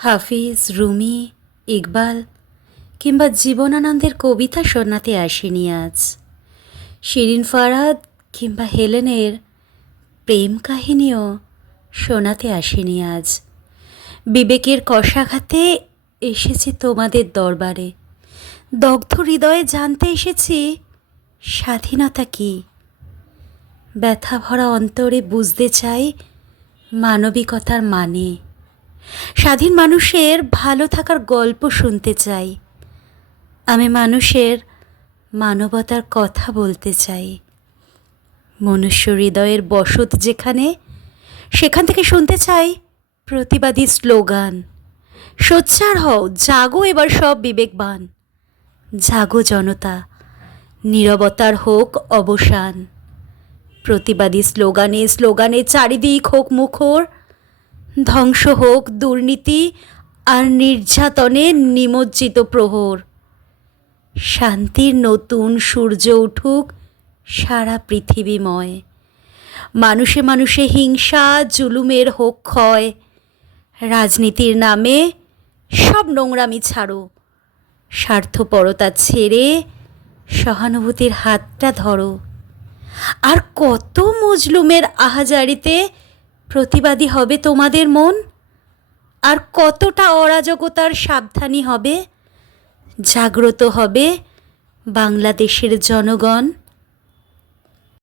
হাফিজ, রুমি, ইকবাল কিংবা জীবনানন্দের কবিতা শোনাতে আসেনি আজ। শিরিন ফারাদ কিংবা হেলেনের প্রেম কাহিনীও শোনাতে আসেনি আজ। বিবেকের কষাঘাতে এসেছি তোমাদের দরবারে, দগ্ধ হৃদয়ে জানতে এসেছি স্বাধীনতা কী। ব্যথা ভরা অন্তরে বুঝতে চাই মানবিকতার মানে। স্বাধীন মানুষের ভালো থাকার গল্প শুনতে চাই। আমি মানুষের মানবতার কথা বলতে চাই। মনুষ্য হৃদয়ের বসত যেখানে, সেখান থেকে শুনতে চাই প্রতিবাদী স্লোগান। সোচ্চার হও, জাগো এবার সব বিবেকবান। জাগো জনতা, নীরবতার হোক অবসান। প্রতিবাদী স্লোগানে স্লোগানে চারিদিক হোক মুখর। ধ্বংস হোক দুর্নীতি আর নির্যাতনে নিমজ্জিত প্রহর। শান্তির নতুন সূর্য উঠুক সারা পৃথিবীময়। মানুষে মানুষে হিংসা জুলুমের হোক ক্ষয়। রাজনীতির নামে সব নোংরামি ছাড়ো, স্বার্থপরতা ছেড়ে সহানুভূতির হাতটা ধরো। আর কত মজলুমের আহাজারিতে প্রতিবাদী হবে তোমাদের মন? আর কতটা অরাজকতার সাবধানী হবে? জাগ্রত হবে বাংলাদেশের জনগণ।